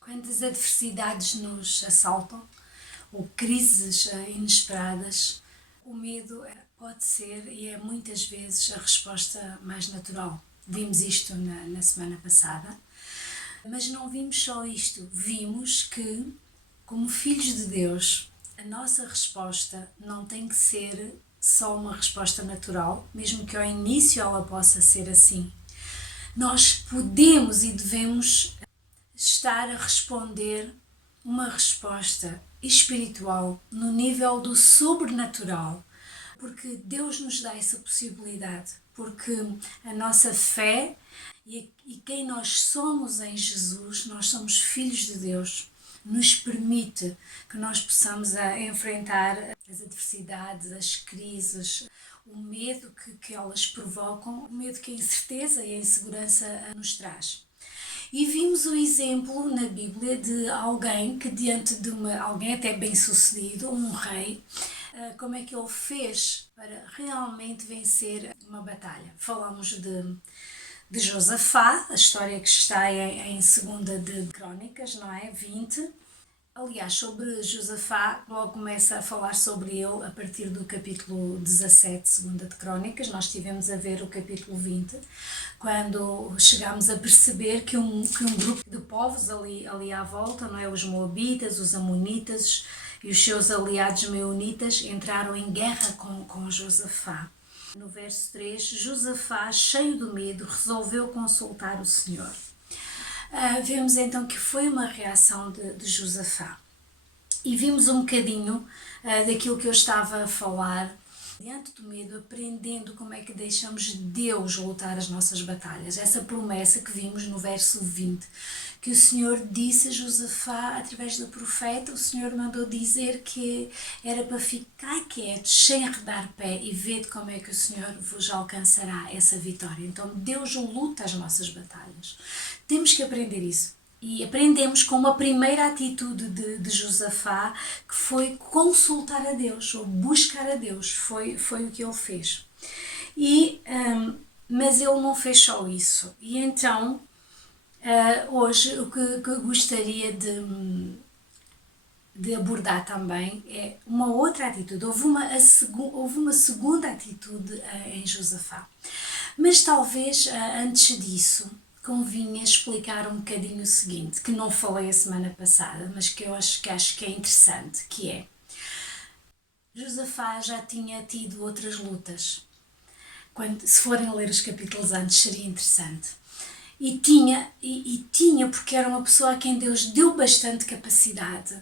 Quantas adversidades nos assaltam, ou crises inesperadas, o medo pode ser e é muitas vezes a resposta mais natural. Vimos isto na semana passada, mas não vimos só isto, vimos que, como filhos de Deus, a nossa resposta não tem que ser só uma resposta natural, mesmo que ao início ela possa ser assim. Nós podemos e devemos estar a responder uma resposta espiritual no nível do sobrenatural, porque Deus nos dá essa possibilidade, porque a nossa fé e quem nós somos em Jesus, nós somos filhos de Deus, nos permite que nós possamos enfrentar as adversidades, as crises, o medo que elas provocam, o medo que a incerteza e a insegurança nos traz. E vimos o exemplo na Bíblia de alguém que diante de alguém até bem sucedido, um rei, como é que ele fez para realmente vencer uma batalha. Falamos de Josafá, a história que está em 2 de Crónicas, não é? 20. Aliás, sobre Josafá, logo começa a falar sobre ele a partir do capítulo 17, 2 de Crónicas. Nós estivemos a ver o capítulo 20, quando chegámos a perceber que um grupo de povos ali à volta, não é? Os Moabitas, os Amonitas e os seus aliados meunitas entraram em guerra com Josafá. No verso 3, Josafá, cheio de medo, resolveu consultar o Senhor. Vemos então que foi uma reação de Josafá. E vimos um bocadinho daquilo que eu estava a falar, diante do medo, aprendendo como é que deixamos Deus lutar as nossas batalhas. Essa promessa que vimos no verso 20, que o Senhor disse a Josafá, através do profeta, o Senhor mandou dizer que era para ficar quietos, sem arredar pé, e ver como é que o Senhor vos alcançará essa vitória. Então Deus luta as nossas batalhas. Temos que aprender isso. E aprendemos com uma primeira atitude de Josafá, que foi consultar a Deus, ou buscar a Deus. Foi o que ele fez. Mas ele não fez só isso. E então, hoje, o que eu gostaria de abordar também é uma outra atitude. Houve uma segunda atitude em Josafá. Mas talvez, antes disso, convinha explicar um bocadinho o seguinte, que não falei a semana passada, mas que eu acho que é interessante, que é: Josafá já tinha tido outras lutas. Se forem ler os capítulos antes, seria interessante. E tinha, porque era uma pessoa a quem Deus deu bastante capacidade.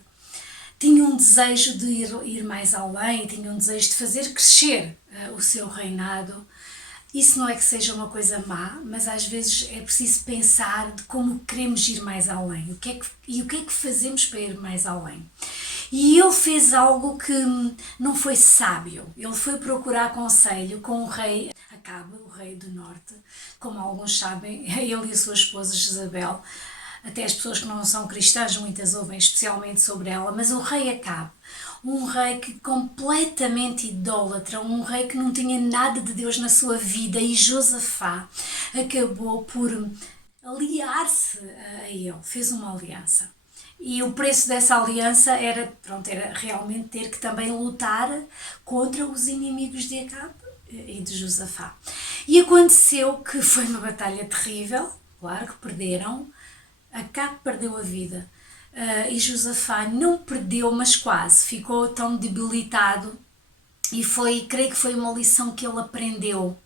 Tinha um desejo de ir mais além, tinha um desejo de fazer crescer o seu reinado. Isso não é que seja uma coisa má, mas às vezes é preciso pensar de como queremos ir mais além. O que é que fazemos para ir mais além? E ele fez algo que não foi sábio. Ele foi procurar conselho com o rei Acabe, o rei do norte. Como alguns sabem, ele e a sua esposa Jezabel, até as pessoas que não são cristãs, muitas ouvem especialmente sobre ela, mas o rei Acabe, um rei que completamente idólatra, um rei que não tinha nada de Deus na sua vida, e Josafá acabou por aliar-se a ele, fez uma aliança. E o preço dessa aliança era realmente ter que também lutar contra os inimigos de Acabe e de Josafá. E aconteceu que foi uma batalha terrível, claro que perderam. Acabe perdeu a vida. E Josafá não perdeu, mas quase, ficou tão debilitado, e creio que foi uma lição que ele aprendeu,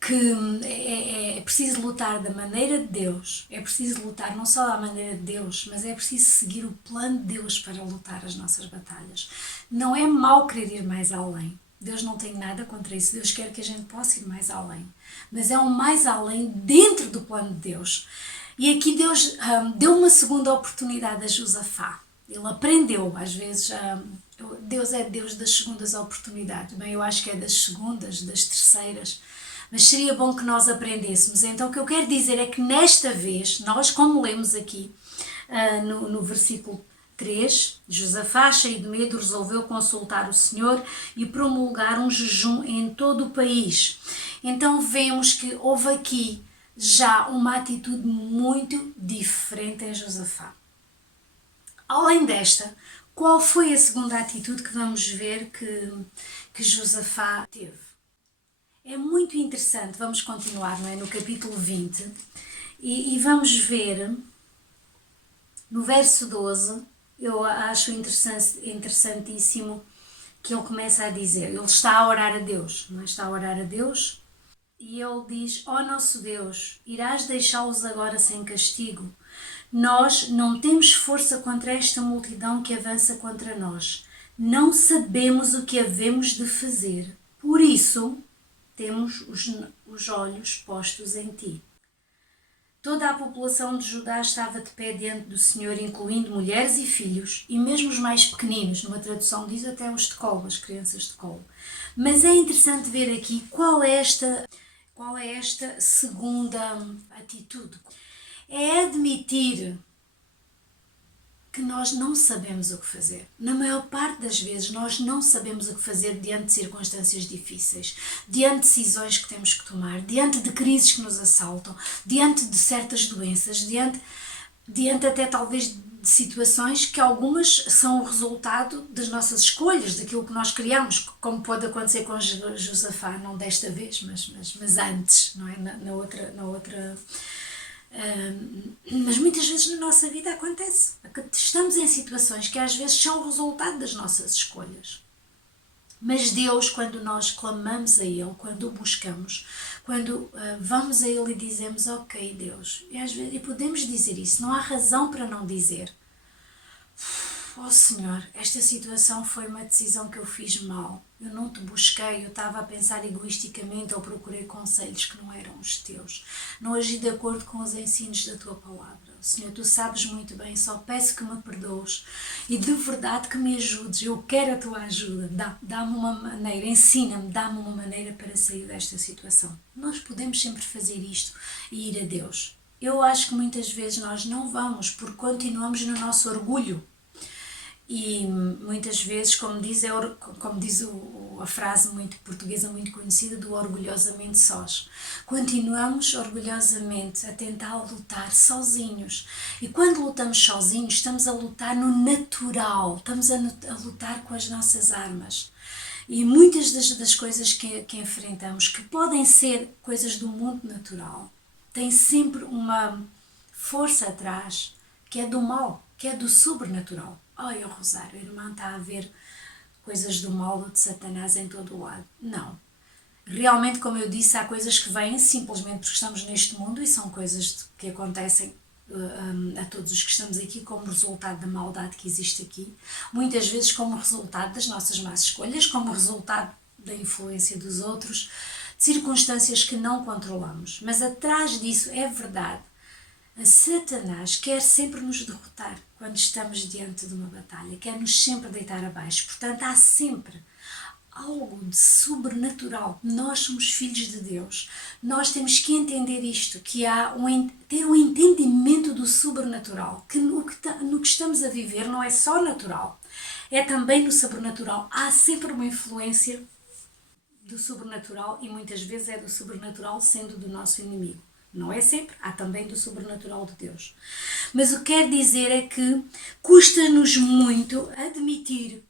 que é preciso lutar da maneira de Deus, é preciso lutar não só da maneira de Deus, mas é preciso seguir o plano de Deus para lutar as nossas batalhas. Não é mau querer ir mais além, Deus não tem nada contra isso, Deus quer que a gente possa ir mais além, mas é um mais além dentro do plano de Deus. E aqui Deus deu uma segunda oportunidade a Josafá. Ele aprendeu, às vezes, Deus é Deus das segundas oportunidades. Bem, eu acho que é das segundas, das terceiras. Mas seria bom que nós aprendêssemos. Então, o que eu quero dizer é que nesta vez, nós, como lemos aqui no versículo 3, Josafá, cheio de medo, resolveu consultar o Senhor e promulgar um jejum em todo o país. Então, vemos que houve aqui já uma atitude muito diferente em Josafá. Além desta, qual foi a segunda atitude que vamos ver que Josafá teve? É muito interessante, vamos continuar, não é? No capítulo 20, e vamos ver no verso 12, eu acho interessantíssimo que ele começa a dizer, ele está a orar a Deus, não é? Está a orar a Deus, e ele diz: ó nosso Deus, irás deixá-los agora sem castigo? Nós não temos força contra esta multidão que avança contra nós. Não sabemos o que havemos de fazer. Por isso, temos os olhos postos em ti. Toda a população de Judá estava de pé diante do Senhor, incluindo mulheres e filhos, e mesmo os mais pequeninos. Numa tradução diz até os de colo, as crianças de colo. Mas é interessante ver aqui qual é esta segunda atitude. É admitir que nós não sabemos o que fazer. Na maior parte das vezes nós não sabemos o que fazer diante de circunstâncias difíceis, diante de decisões que temos que tomar, diante de crises que nos assaltam, diante de certas doenças, diante até talvez de situações que algumas são o resultado das nossas escolhas, daquilo que nós criamos, como pode acontecer com Josafá, não desta vez, mas antes, não é? Na outra mas muitas vezes na nossa vida acontece. Estamos em situações que às vezes são o resultado das nossas escolhas. Mas Deus, quando nós clamamos a Ele, quando o buscamos, quando vamos a Ele e dizemos: ok Deus, e podemos dizer isso, não há razão para não dizer: oh Senhor, esta situação foi uma decisão que eu fiz mal, eu não te busquei, eu estava a pensar egoisticamente ou procurei conselhos que não eram os teus, não agi de acordo com os ensinos da tua palavra. Senhor, tu sabes muito bem, só peço que me perdoes e de verdade que me ajudes, eu quero a tua ajuda, dá-me uma maneira, ensina-me, dá-me uma maneira para sair desta situação. Nós podemos sempre fazer isto e ir a Deus. Eu acho que muitas vezes nós não vamos porque continuamos no nosso orgulho. E muitas vezes, como diz a frase muito portuguesa muito conhecida do orgulhosamente sós, continuamos orgulhosamente a tentar lutar sozinhos. E quando lutamos sozinhos, estamos a lutar no natural, estamos a lutar com as nossas armas. E muitas das coisas que enfrentamos, que podem ser coisas do mundo natural, têm sempre uma força atrás que é do mal, que é do sobrenatural. Olha o Rosário, a irmã está a ver coisas do mal ou de Satanás em todo o lado. Não. Realmente, como eu disse, há coisas que vêm simplesmente porque estamos neste mundo e são coisas que acontecem a todos os que estamos aqui como resultado da maldade que existe aqui. Muitas vezes como resultado das nossas más escolhas, como resultado da influência dos outros, de circunstâncias que não controlamos. Mas atrás disso, é verdade, Satanás quer sempre nos derrotar quando estamos diante de uma batalha, quer-nos sempre deitar abaixo. Portanto, há sempre algo de sobrenatural. Nós somos filhos de Deus. Nós temos que entender isto, que ter um entendimento do sobrenatural, que no que estamos a viver não é só natural, é também no sobrenatural. Há sempre uma influência do sobrenatural e muitas vezes é do sobrenatural sendo do nosso inimigo. Não é sempre, há também do sobrenatural de Deus. Mas o que quero dizer é que custa-nos muito admitir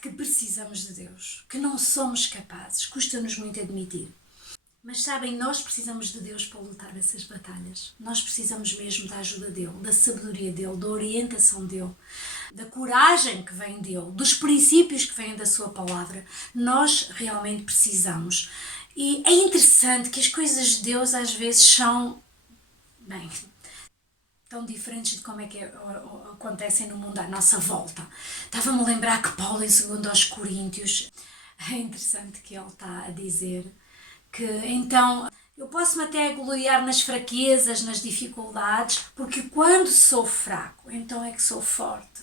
que precisamos de Deus, que não somos capazes, custa-nos muito admitir. Mas sabem, nós precisamos de Deus para lutar essas batalhas. Nós precisamos mesmo da ajuda dele, da sabedoria dele, da orientação dele, da coragem que vem dele, dos princípios que vêm da sua palavra. Nós realmente precisamos. E é interessante que as coisas de Deus às vezes são, tão diferentes de como é que acontecem no mundo à nossa volta. Estava-me a lembrar que Paulo, em 2 Coríntios, é interessante que ele está a dizer que então eu posso-me até gloriar nas fraquezas, nas dificuldades, porque quando sou fraco, então é que sou forte.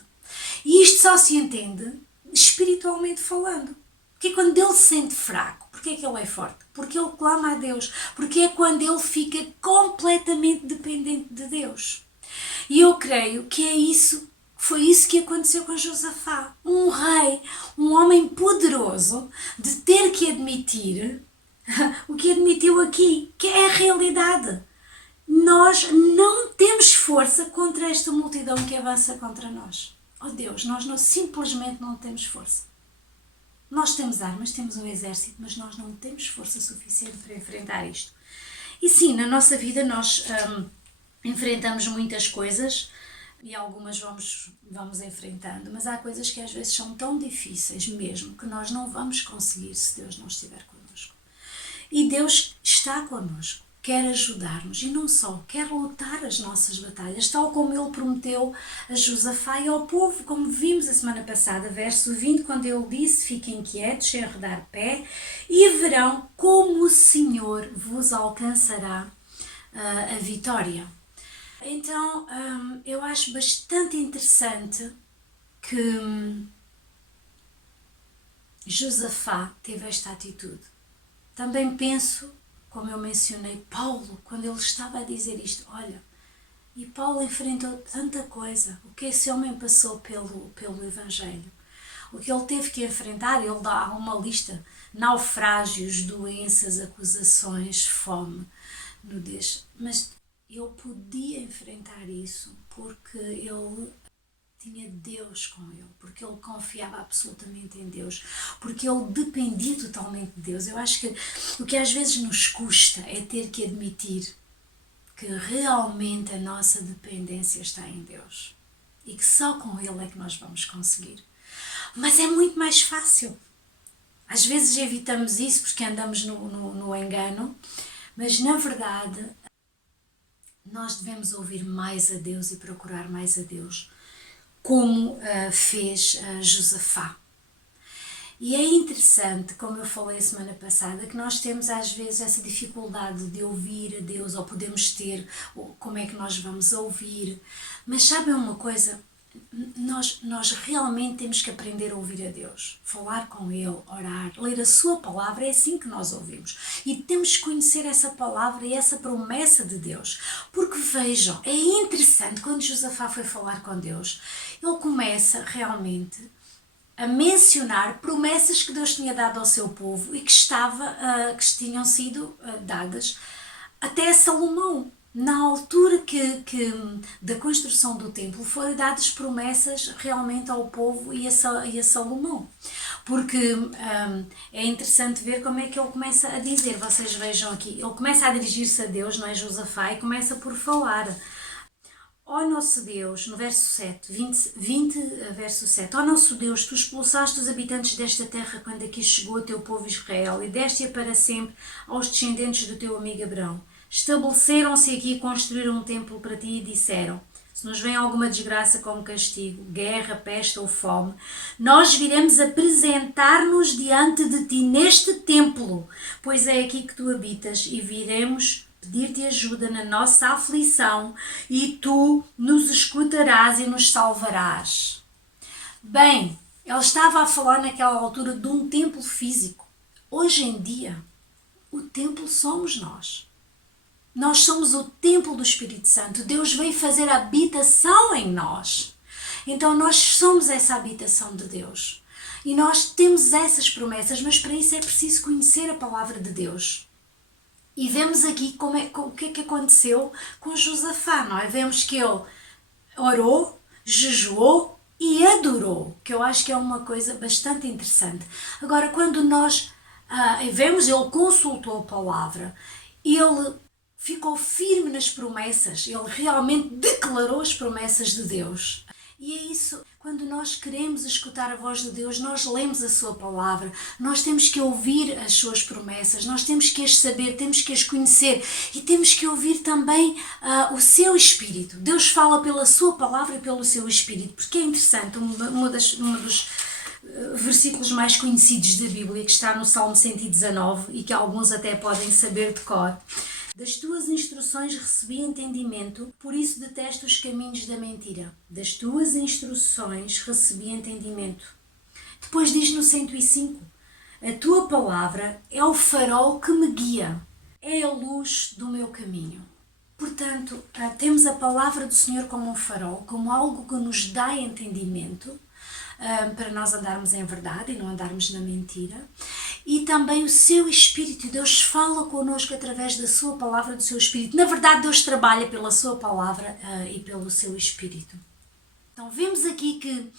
E isto só se entende espiritualmente falando. Porque quando ele se sente fraco, porque é que ele é forte? Porque ele clama a Deus. Porque é quando ele fica completamente dependente de Deus. E eu creio que foi isso que aconteceu com Josafá. Um rei, um homem poderoso, de ter que admitir o que admitiu aqui, que é a realidade. Nós não temos força contra esta multidão que avança contra nós. Oh Deus, nós simplesmente não temos força. Nós temos armas, temos um exército, mas nós não temos força suficiente para enfrentar isto. E sim, na nossa vida nós enfrentamos muitas coisas e algumas vamos enfrentando, mas há coisas que às vezes são tão difíceis mesmo que nós não vamos conseguir se Deus não estiver connosco. E Deus está connosco, quer ajudar-nos e não só, quer lutar as nossas batalhas, tal como Ele prometeu a Josafá e ao povo, como vimos a semana passada, verso 20, quando Ele disse: fiquem quietos, sem arredar pé, e verão como o Senhor vos alcançará a vitória. Então, eu acho bastante interessante que Josafá teve esta atitude. Também penso, como eu mencionei, Paulo, quando ele estava a dizer isto, olha, e Paulo enfrentou tanta coisa, o que esse homem passou pelo Evangelho, o que ele teve que enfrentar, ele dá uma lista: naufrágios, doenças, acusações, fome, nudez, mas ele podia enfrentar isso porque ele tinha Deus com ele, porque ele confiava absolutamente em Deus, porque ele dependia totalmente de Deus. Eu acho que o que às vezes nos custa é ter que admitir que realmente a nossa dependência está em Deus e que só com Ele é que nós vamos conseguir. Mas é muito mais fácil. Às vezes evitamos isso porque andamos no engano, mas na verdade nós devemos ouvir mais a Deus e procurar mais a Deus, como fez Josafá. E é interessante, como eu falei a semana passada, que nós temos às vezes essa dificuldade de ouvir a Deus, ou podemos ter, ou como é que nós vamos ouvir. Mas sabem uma coisa? Nós realmente temos que aprender a ouvir a Deus, falar com Ele, orar, ler a Sua palavra, é assim que nós ouvimos. E temos que conhecer essa palavra e essa promessa de Deus. Porque vejam, é interessante, quando Josafá foi falar com Deus, ele começa realmente a mencionar promessas que Deus tinha dado ao seu povo e que tinham sido dadas até a Salomão. Na altura da construção do templo foram dadas promessas realmente ao povo e a Salomão. Porque é interessante ver como é que ele começa a dizer, vocês vejam aqui, ele começa a dirigir-se a Deus, não é, Josafá, e começa por falar: ó nosso Deus, no verso 7, 20 verso 7, ó nosso Deus, tu expulsaste os habitantes desta terra quando aqui chegou o teu povo Israel e deste-a para sempre aos descendentes do teu amigo Abrão. Estabeleceram-se aqui e construíram um templo para ti e disseram: se nos vem alguma desgraça como castigo, guerra, peste ou fome, nós viremos apresentar-nos diante de ti neste templo, pois é aqui que tu habitas, e viremos pedir-te ajuda na nossa aflição e tu nos escutarás e nos salvarás. Bem, ele estava a falar naquela altura de um templo físico. Hoje em dia, o templo somos nós. Nós somos o templo do Espírito Santo. Deus veio fazer habitação em nós. Então nós somos essa habitação de Deus. E nós temos essas promessas, mas para isso é preciso conhecer a palavra de Deus. E vemos aqui o que é que aconteceu com Josafá, não é? Vemos que ele orou, jejuou e adorou, que eu acho que é uma coisa bastante interessante. Agora, quando nós vemos, ele consultou a palavra, ele ficou firme nas promessas, ele realmente declarou as promessas de Deus. E é isso, quando nós queremos escutar a voz de Deus, nós lemos a sua palavra, nós temos que ouvir as suas promessas, nós temos que as saber, temos que as conhecer e temos que ouvir também o seu Espírito. Deus fala pela sua palavra e pelo seu Espírito, porque é interessante, um dos versículos mais conhecidos da Bíblia, que está no Salmo 119 e que alguns até podem saber de cor. Das tuas instruções recebi entendimento, por isso detesto os caminhos da mentira. Das tuas instruções recebi entendimento. Depois diz no 105, a tua palavra é o farol que me guia, é a luz do meu caminho. Portanto, temos a palavra do Senhor como um farol, como algo que nos dá entendimento, para nós andarmos em verdade e não andarmos na mentira. e também o seu Espírito. Deus fala connosco através da sua palavra, do seu Espírito. Na verdade, Deus trabalha pela sua palavra e pelo seu Espírito. Então, vemos aqui que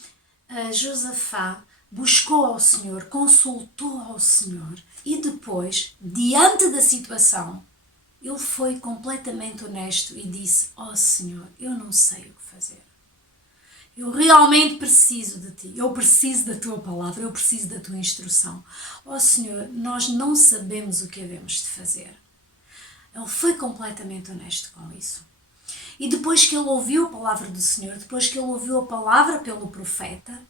Josafá buscou ao Senhor, consultou ao Senhor e depois, diante da situação, ele foi completamente honesto e disse: ó Senhor, eu não sei o que fazer. Eu realmente preciso de ti, eu preciso da tua palavra, eu preciso da tua instrução. Ó Senhor, nós não sabemos o que havemos de fazer. Ele foi completamente honesto com isso. E depois que ele ouviu a palavra do Senhor, depois que ele ouviu a palavra pelo profeta,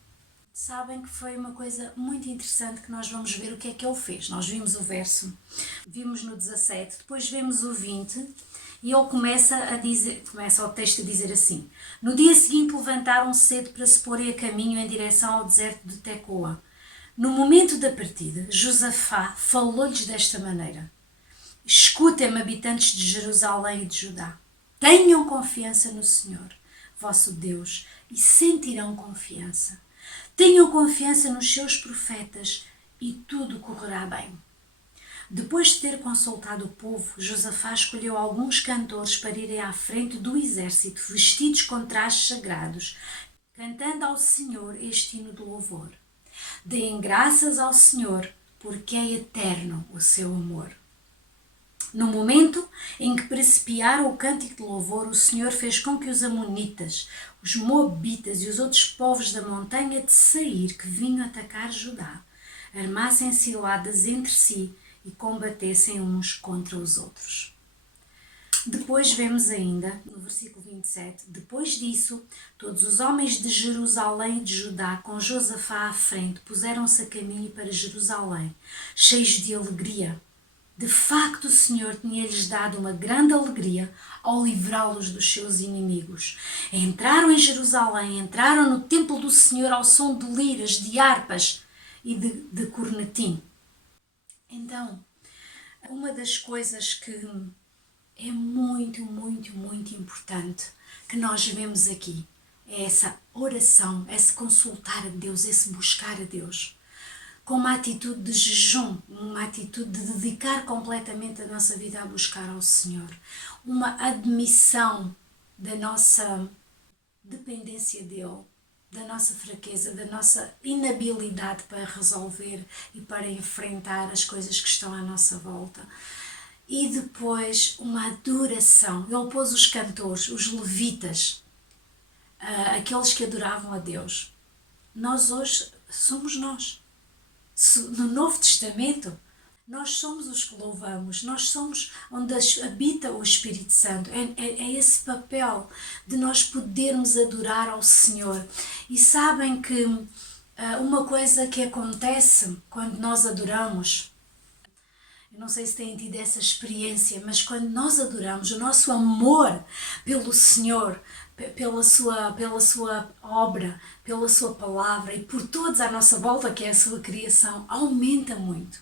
sabem que foi uma coisa muito interessante que nós vamos ver o que é que ele fez. Nós vimos o verso, vimos no 17, depois vemos o 20 e ele começa o texto a dizer assim: no dia seguinte levantaram-se cedo para se porem a caminho em direção ao deserto de Tecoa. No momento da partida, Josafá falou-lhes desta maneira: escutem-me, habitantes de Jerusalém e de Judá. Tenham confiança no Senhor, vosso Deus, e sentirão confiança. Tenham confiança nos seus profetas e tudo correrá bem. Depois de ter consultado o povo, Josafá escolheu alguns cantores para irem à frente do exército, vestidos com trajes sagrados, cantando ao Senhor este hino de louvor. Deem graças ao Senhor, porque é eterno o seu amor. No momento em que principiaram o cântico de louvor, o Senhor fez com que os amonitas, os moabitas e os outros povos da montanha de Seir que vinham atacar Judá, armassem ciladas entre si e combatessem uns contra os outros. Depois vemos ainda, no versículo 27, depois disso, todos os homens de Jerusalém e de Judá, com Josafá à frente, puseram-se a caminho para Jerusalém, cheios de alegria. De facto, o Senhor tinha-lhes dado uma grande alegria ao livrá-los dos seus inimigos. Entraram em Jerusalém, entraram no templo do Senhor ao som de liras, de harpas e de cornetim. Então, uma das coisas que é muito, muito, muito importante que nós vemos aqui é essa oração, esse consultar a Deus, esse buscar a Deus, com uma atitude de jejum, uma atitude de dedicar completamente a nossa vida a buscar ao Senhor, uma admissão da nossa dependência dEle, da nossa fraqueza, da nossa inabilidade para resolver e para enfrentar as coisas que estão à nossa volta. E depois uma adoração. Ele pôs os cantores, os levitas, aqueles que adoravam a Deus. Nós hoje somos nós. No Novo Testamento, nós somos os que louvamos, nós somos onde habita o Espírito Santo. É esse papel de nós podermos adorar ao Senhor. E sabem que uma coisa que acontece quando nós adoramos, eu não sei se têm tido essa experiência, mas quando nós adoramos, o nosso amor pelo Senhor, pela sua obra, pela sua palavra e por todos à nossa volta, que é a sua criação, aumenta muito.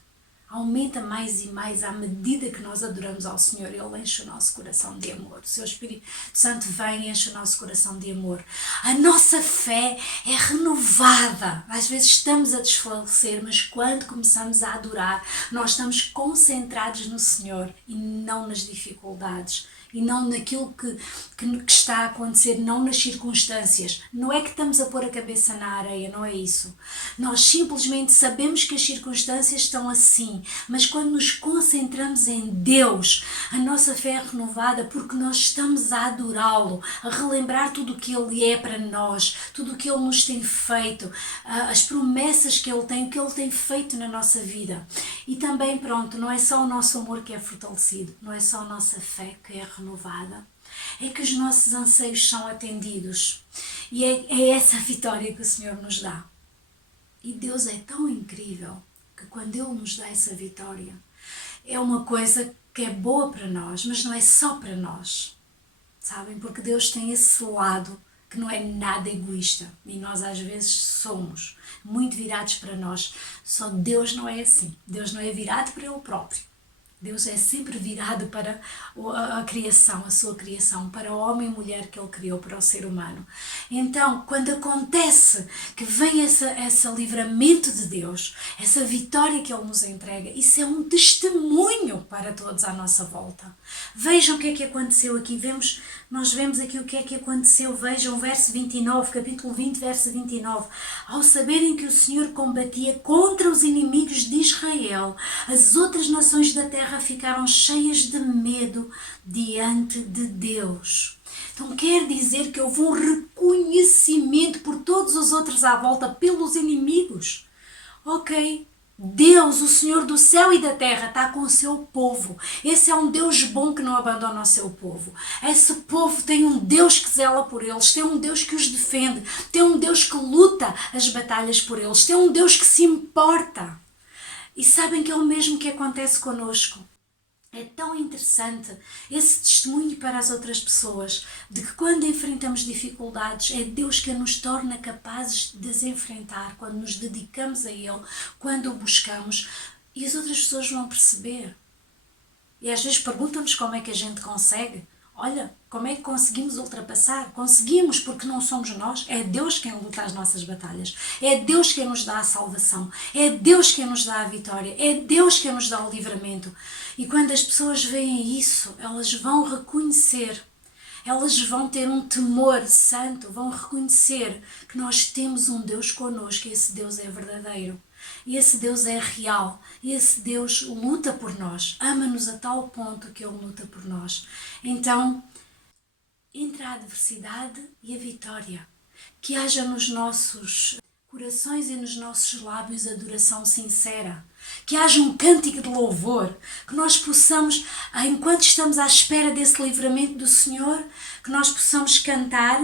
Aumenta mais e mais à medida que nós adoramos ao Senhor. Ele enche o nosso coração de amor. O seu Espírito Santo vem e enche o nosso coração de amor. A nossa fé é renovada. Às vezes estamos a desfalecer, mas quando começamos a adorar, nós estamos concentrados no Senhor e não nas dificuldades. E não naquilo que está a acontecer, não nas circunstâncias. Não é que estamos a pôr a cabeça na areia, não é isso. Nós simplesmente sabemos que as circunstâncias estão assim, mas quando nos concentramos em Deus, a nossa fé é renovada porque nós estamos a adorá-lo, a relembrar tudo o que Ele é para nós, tudo o que Ele nos tem feito, as promessas que Ele tem, o que Ele tem feito na nossa vida. E também, pronto, não é só o nosso amor que é fortalecido, não é só a nossa fé que é renovada, é que os nossos anseios são atendidos e é essa vitória que o Senhor nos dá. E Deus é tão incrível que quando Ele nos dá essa vitória, é uma coisa que é boa para nós, mas não é só para nós, sabem? Porque Deus tem esse lado que não é nada egoísta e nós às vezes somos muito virados para nós. Só Deus não é assim. Deus não é virado para Ele próprio. Deus é sempre virado para a criação, a sua criação, para o homem e mulher que Ele criou, para o ser humano. Então, quando acontece que vem esse livramento de Deus, essa vitória que Ele nos entrega, isso é um testemunho para todos à nossa volta. Vejam o que é que aconteceu aqui, nós vemos aqui o que é que aconteceu, vejam o verso 29, capítulo 20, verso 29. Ao saberem que o Senhor combatia contra os inimigos de Israel, as outras nações da terra ficaram cheias de medo diante de Deus. Então quer dizer que houve um reconhecimento por todos os outros à volta, pelos inimigos. Ok, Deus, o Senhor do céu e da terra, está com o seu povo. Esse é um Deus bom que não abandona o seu povo. Esse povo tem um Deus que zela por eles, tem um Deus que os defende, tem um Deus que luta as batalhas por eles, tem um Deus que se importa. E sabem que é o mesmo que acontece connosco. É tão interessante esse testemunho para as outras pessoas de que quando enfrentamos dificuldades é Deus que nos torna capazes de as enfrentar, quando nos dedicamos a Ele, quando o buscamos, e as outras pessoas vão perceber. E às vezes perguntam-nos como é que a gente consegue. Olha, como é que conseguimos ultrapassar? Conseguimos porque não somos nós. É Deus quem luta as nossas batalhas. É Deus quem nos dá a salvação. É Deus quem nos dá a vitória. É Deus quem nos dá o livramento. E quando as pessoas veem isso, elas vão reconhecer. Elas vão ter um temor santo, vão reconhecer que nós temos um Deus connosco e esse Deus é verdadeiro. E esse Deus é real, e esse Deus luta por nós, ama-nos a tal ponto que Ele luta por nós. Então, entre a adversidade e a vitória, que haja nos nossos corações e nos nossos lábios adoração sincera, que haja um cântico de louvor, que nós possamos, enquanto estamos à espera desse livramento do Senhor, que nós possamos cantar,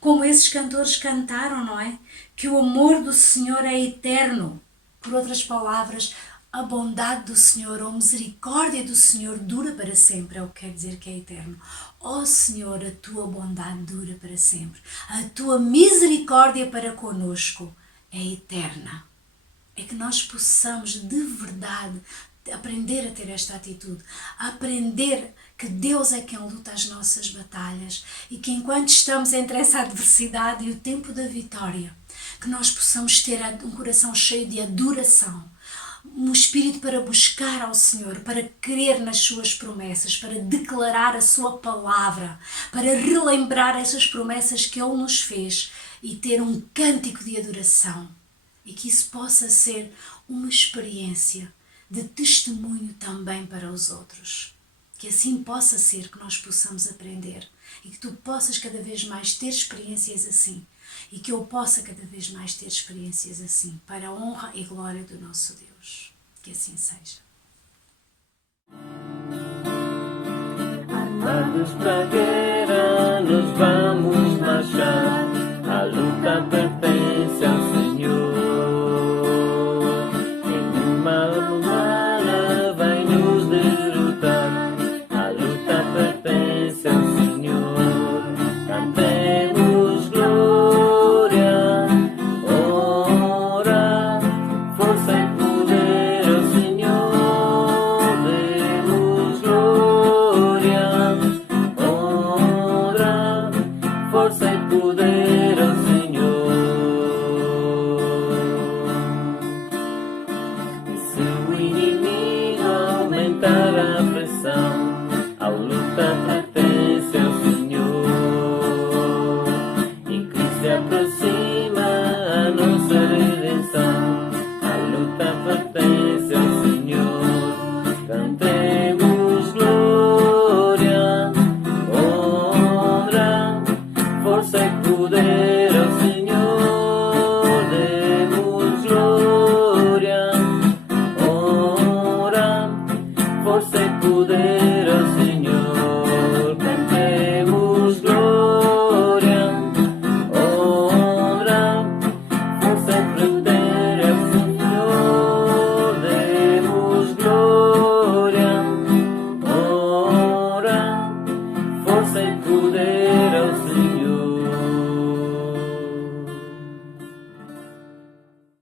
como esses cantores cantaram, não é? Que o amor do Senhor é eterno. Por outras palavras, a bondade do Senhor ou a misericórdia do Senhor dura para sempre, é o que quer dizer que é eterno. Ó Senhor, a tua bondade dura para sempre. A tua misericórdia para conosco é eterna. É que nós possamos de verdade aprender a ter esta atitude, aprender que Deus é quem luta as nossas batalhas e que enquanto estamos entre essa adversidade e o tempo da vitória, que nós possamos ter um coração cheio de adoração, um espírito para buscar ao Senhor, para crer nas suas promessas, para declarar a sua palavra, para relembrar essas promessas que Ele nos fez e ter um cântico de adoração. E que isso possa ser uma experiência de testemunho também para os outros. Que assim possa ser, que nós possamos aprender e que tu possas cada vez mais ter experiências assim e que eu possa cada vez mais ter experiências assim para a honra e glória do nosso Deus. Que assim seja. Armados para